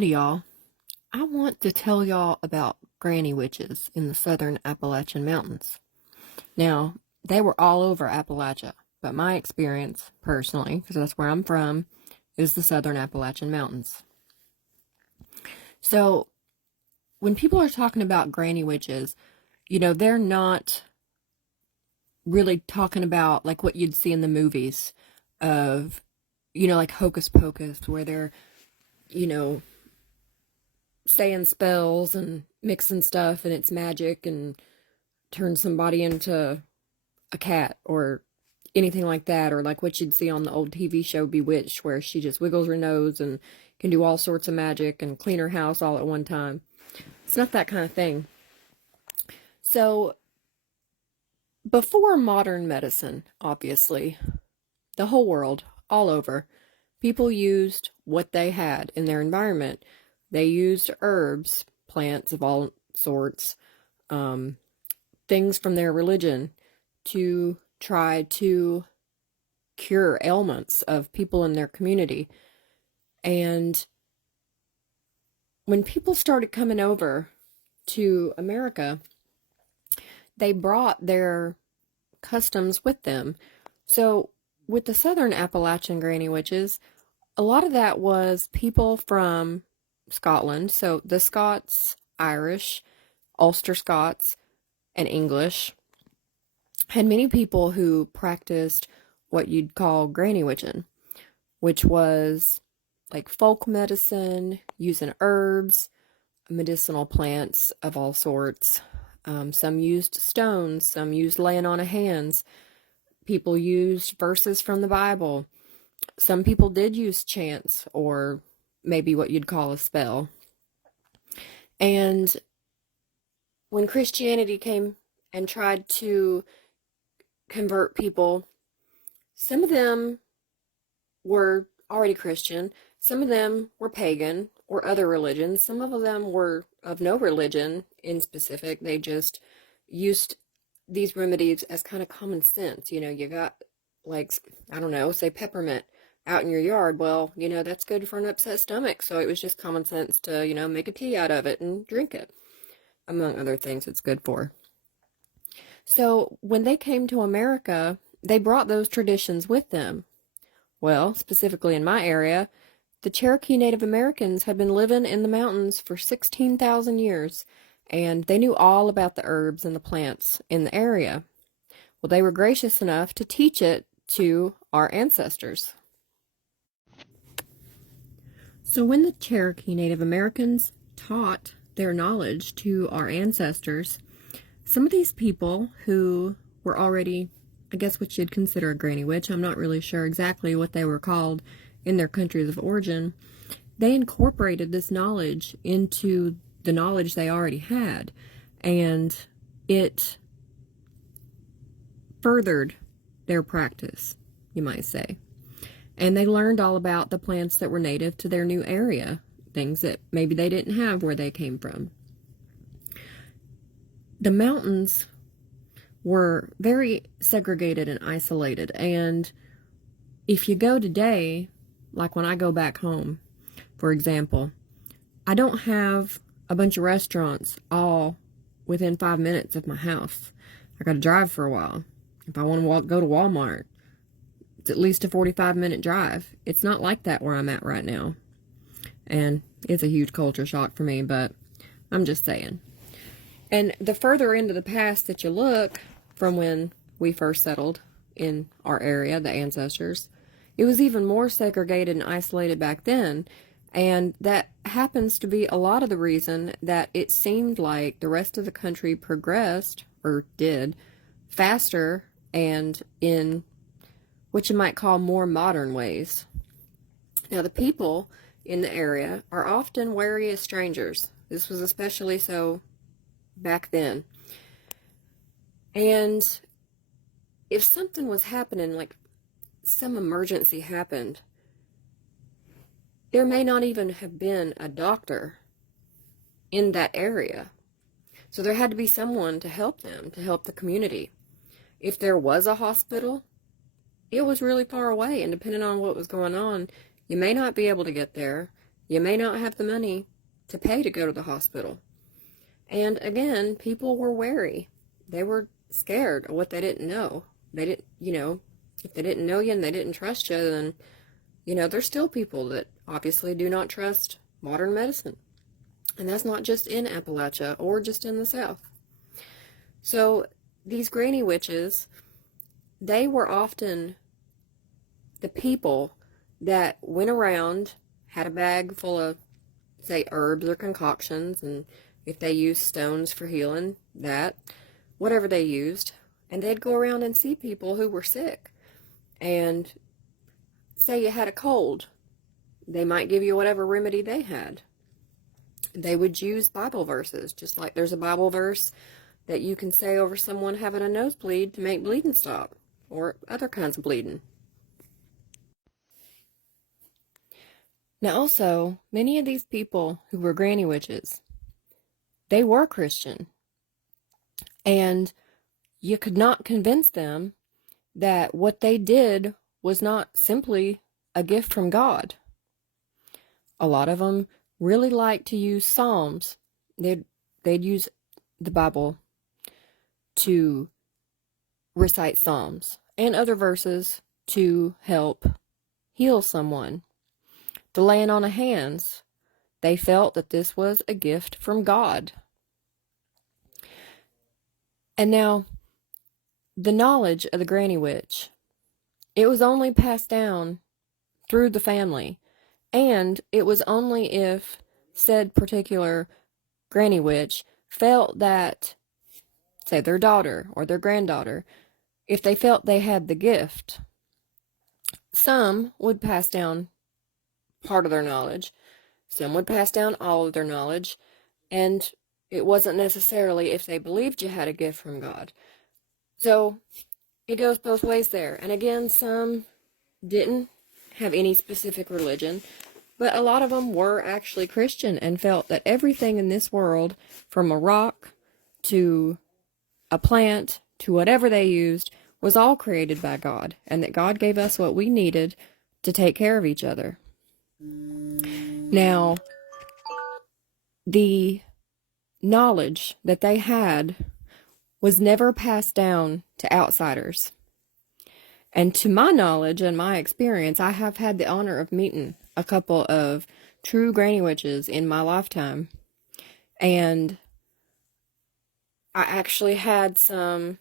Howdy, y'all. I want to tell y'all about granny witches in the Southern Appalachian Mountains. Now, they were all over Appalachia, but my experience, personally, because that's where I'm from, is the Southern Appalachian Mountains. So, when people are talking about granny witches, they're not really talking about like what you'd see in the movies of, like Hocus Pocus, where they're, you know, saying spells and mixing stuff and it's magic and turn somebody into a cat or anything like that, or like what you'd see on the old TV show Bewitched, where she just wiggles her nose and can do all sorts of magic and clean her house all at one time. It's not that kind of thing. So, before modern medicine, obviously, the whole world, all over, people used what they had in their environment. They used herbs, plants of all sorts, things from their religion to try to cure ailments of people in their community. And when people started coming over to America, they brought their customs with them. So with the Southern Appalachian granny witches, a lot of that was people from Scotland. So the Scots, Irish, Ulster Scots, and English had many people who practiced what you'd call granny witching, which was like folk medicine, using herbs, medicinal plants of all sorts. Some used stones, some used laying on of hands. People used verses from the Bible. Some people did use chants or maybe what you'd call a spell. And when Christianity came and tried to convert people, some of them were already Christian, some of them were pagan or other religions, some of them were of no religion in specific. They just used these remedies as kind of common sense. You got, like, I don't know, say peppermint out in your yard. Well, that's good for an upset stomach. So it was just common sense to, make a tea out of it and drink it, among other things it's good for. So when they came to America, they brought those traditions with them. Well, specifically in my area, the Cherokee Native Americans had been living in the mountains for 16,000 years, and they knew all about the herbs and the plants in the area. Well, they were gracious enough to teach it to our ancestors. So when the Cherokee Native Americans taught their knowledge to our ancestors, some of these people who were already, I guess what you'd consider a granny witch, I'm not really sure exactly what they were called in their countries of origin, they incorporated this knowledge into the knowledge they already had, and it furthered their practice, you might say. And they learned all about the plants that were native to their new area, things that maybe they didn't have where they came from. The mountains were very segregated and isolated, and if you go today, like when I go back home, for example, I don't have a bunch of restaurants all within 5 minutes of my house. I got to drive for a while. If I want to go to Walmart, it's at least a 45-minute drive. It's not like that where I'm at right now. And it's a huge culture shock for me, but I'm just saying. And the further into the past that you look from when we first settled in our area, the ancestors, it was even more segregated and isolated back then. And that happens to be a lot of the reason that it seemed like the rest of the country progressed, or did, faster and in what you might call more modern ways. Now, the people in the area are often wary of strangers. This was especially so back then. And if something was happening, like some emergency happened, there may not even have been a doctor in that area. So there had to be someone to help them, to help the community. If there was a hospital, it was really far away, and depending on what was going on, you may not be able to get there. You may not have the money to pay to go to the hospital. And again, people were wary. They were scared of what they didn't know. They didn't, if they didn't know you and they didn't trust you, then, there's still people that obviously do not trust modern medicine. And that's not just in Appalachia or just in the South. So these granny witches, they were often the people that went around, had a bag full of, say, herbs or concoctions, and if they used stones for healing, that, whatever they used, and they'd go around and see people who were sick. And say you had a cold, they might give you whatever remedy they had. They would use Bible verses, just like there's a Bible verse that you can say over someone having a nosebleed to make bleeding stop, or other kinds of bleeding. Now also, many of these people who were granny witches, they were Christian. And you could not convince them that what they did was not simply a gift from God. A lot of them really liked to use Psalms. They'd use the Bible to recite Psalms and other verses to help heal someone. The laying on of hands, they felt that this was a gift from God. And now, the knowledge of the granny witch, it was only passed down through the family, and it was only if said particular granny witch felt that, say, their daughter or their granddaughter, if they felt they had the gift, some would pass down part of their knowledge, some would pass down all of their knowledge, and it wasn't necessarily if they believed you had a gift from God. So it goes both ways there. And again, some didn't have any specific religion, but a lot of them were actually Christian and felt that everything in this world, from a rock to a plant to whatever they used, was all created by God, and that God gave us what we needed to take care of each other. Now, the knowledge that they had was never passed down to outsiders. And to my knowledge and my experience, I have had the honor of meeting a couple of true granny witches in my lifetime. And I actually had some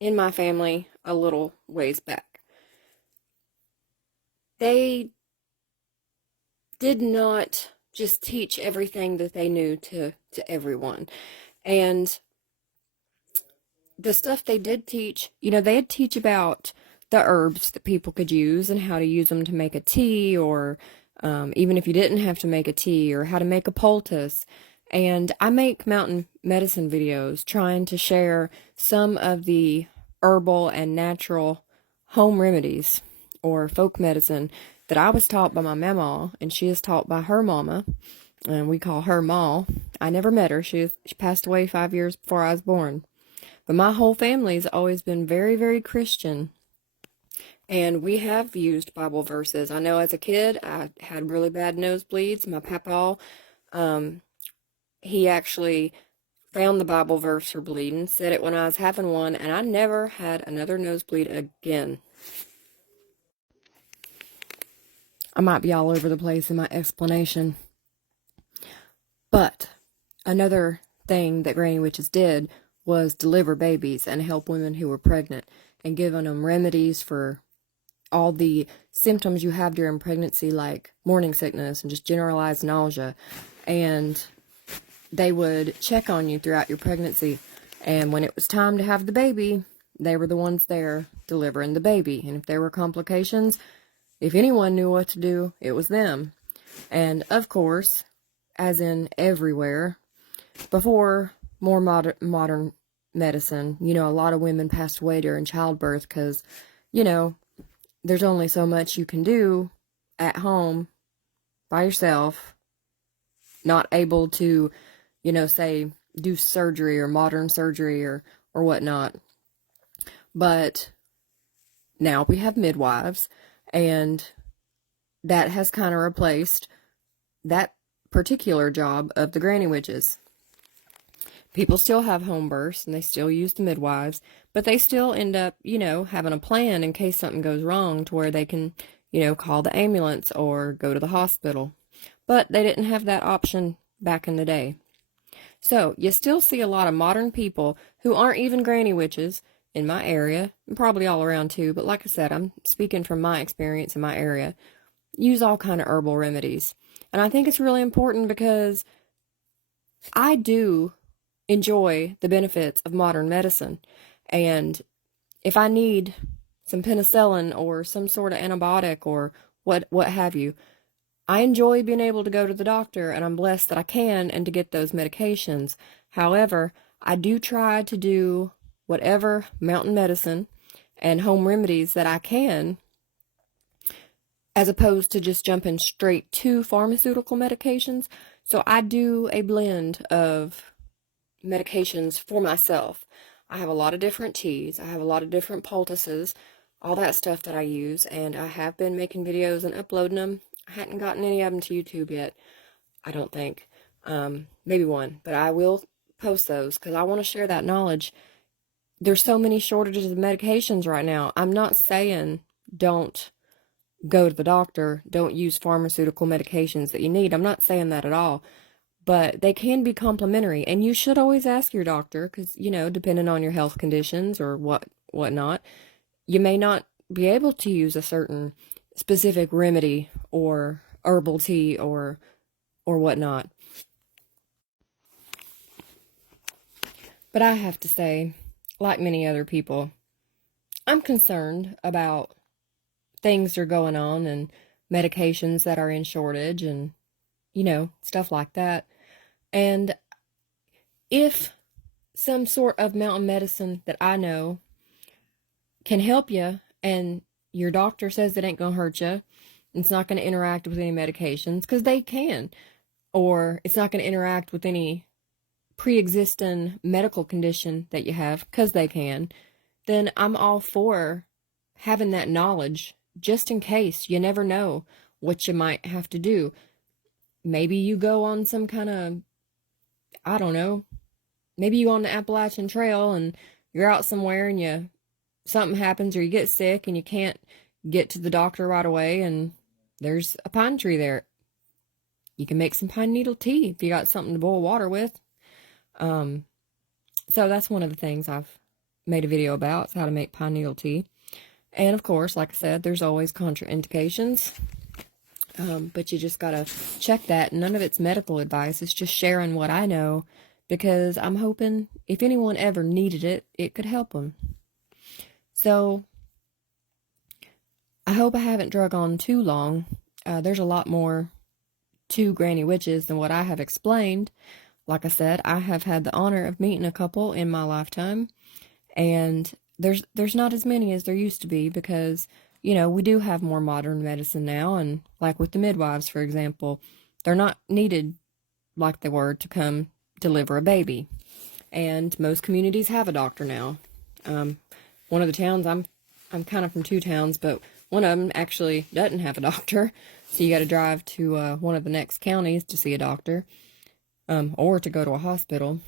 in my family a little ways back. They did not just teach everything that they knew to everyone. And the stuff they did teach, they'd teach about the herbs that people could use and how to use them to make a tea, or even if you didn't have to make a tea, or how to make a poultice. And I make mountain medicine videos trying to share some of the herbal and natural home remedies or folk medicine that I was taught by my mama, and she is taught by her mama, and we call her Ma. I never met her. She passed away 5 years before I was born. But my whole family's always been very, very Christian, and we have used Bible verses. I know as a kid, I had really bad nosebleeds. My papa, he actually found the Bible verse for bleeding, said it when I was having one, and I never had another nosebleed again. I might be all over the place in my explanation. But another thing that granny witches did was deliver babies and help women who were pregnant, and giving them remedies for all the symptoms you have during pregnancy, like morning sickness and just generalized nausea. And they would check on you throughout your pregnancy, and when it was time to have the baby, they were the ones there delivering the baby. And if there were complications, if anyone knew what to do, it was them. And of course, as in everywhere, before more modern medicine, a lot of women passed away during childbirth because, there's only so much you can do at home by yourself, not able to, say, do surgery or modern surgery or whatnot. But now we have midwives, and that has kind of replaced that particular job of the granny witches. People still have home births and they still use the midwives, but they still end up, having a plan in case something goes wrong to where they can, call the ambulance or go to the hospital. But they didn't have that option back in the day. So you still see a lot of modern people who aren't even granny witches in my area, and probably all around too, but like I said, I'm speaking from my experience in my area, use all kind of herbal remedies. And I think it's really important because I do enjoy the benefits of modern medicine. And if I need some penicillin or some sort of antibiotic or what have you, I enjoy being able to go to the doctor, and I'm blessed that I can and to get those medications. However, I do try to do whatever mountain medicine and home remedies that I can, as opposed to just jumping straight to pharmaceutical medications. So I do a blend of medications for myself. I have a lot of different teas. I have a lot of different poultices, all that stuff that I use, and I have been making videos and uploading them. I hadn't gotten any of them to YouTube yet, I don't think. Maybe one, but I will post those because I want to share that knowledge. There's so many shortages of medications right now. I'm not saying don't go to the doctor, don't use pharmaceutical medications that you need. I'm not saying that at all. But they can be complementary, and you should always ask your doctor because, depending on your health conditions or whatnot, you may not be able to use a certain specific remedy or herbal tea or whatnot. But I have to say, like many other people, I'm concerned about things that are going on and medications that are in shortage and, stuff like that. And if some sort of mountain medicine that I know can help you and your doctor says it ain't going to hurt you, it's not going to interact with any medications, because they can, or it's not going to interact with any pre-existing medical condition that you have, because they can, then I'm all for having that knowledge just in case. You never know what you might have to do. Maybe you go on some kind of, I don't know, maybe you go on the Appalachian Trail and you're out somewhere and something happens or you get sick and you can't get to the doctor right away, and there's a pine tree there. You can make some pine needle tea if you got something to boil water with. So that's one of the things I've made a video about, is how to make pine needle tea. And of course, like I said, there's always contraindications. But you just gotta check that. None of it's medical advice. It's just sharing what I know, because I'm hoping if anyone ever needed it, it could help them. So I hope I haven't drug on too long. There's a lot more to granny witches than what I have explained. Like I said, I have had the honor of meeting a couple in my lifetime, and there's not as many as there used to be, because we do have more modern medicine now, and like with the midwives, for example, they're not needed like they were to come deliver a baby. And most communities have a doctor now. One of the towns, I'm kind of from two towns, but one of them actually doesn't have a doctor, so you got to drive to one of the next counties to see a doctor, or to go to a hospital.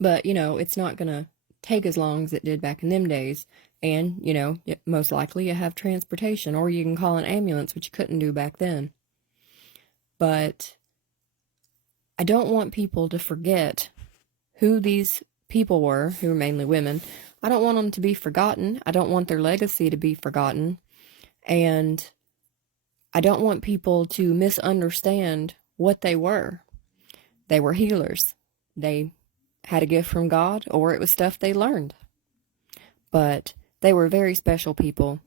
But, it's not going to take as long as it did back in them days. And, most likely you have transportation, or you can call an ambulance, which you couldn't do back then. But I don't want people to forget who these people were, who were mainly women. I don't want them to be forgotten. I don't want their legacy to be forgotten. And I don't want people to misunderstand what they were. They were healers. They had a gift from God, or it was stuff they learned. But they were very special people,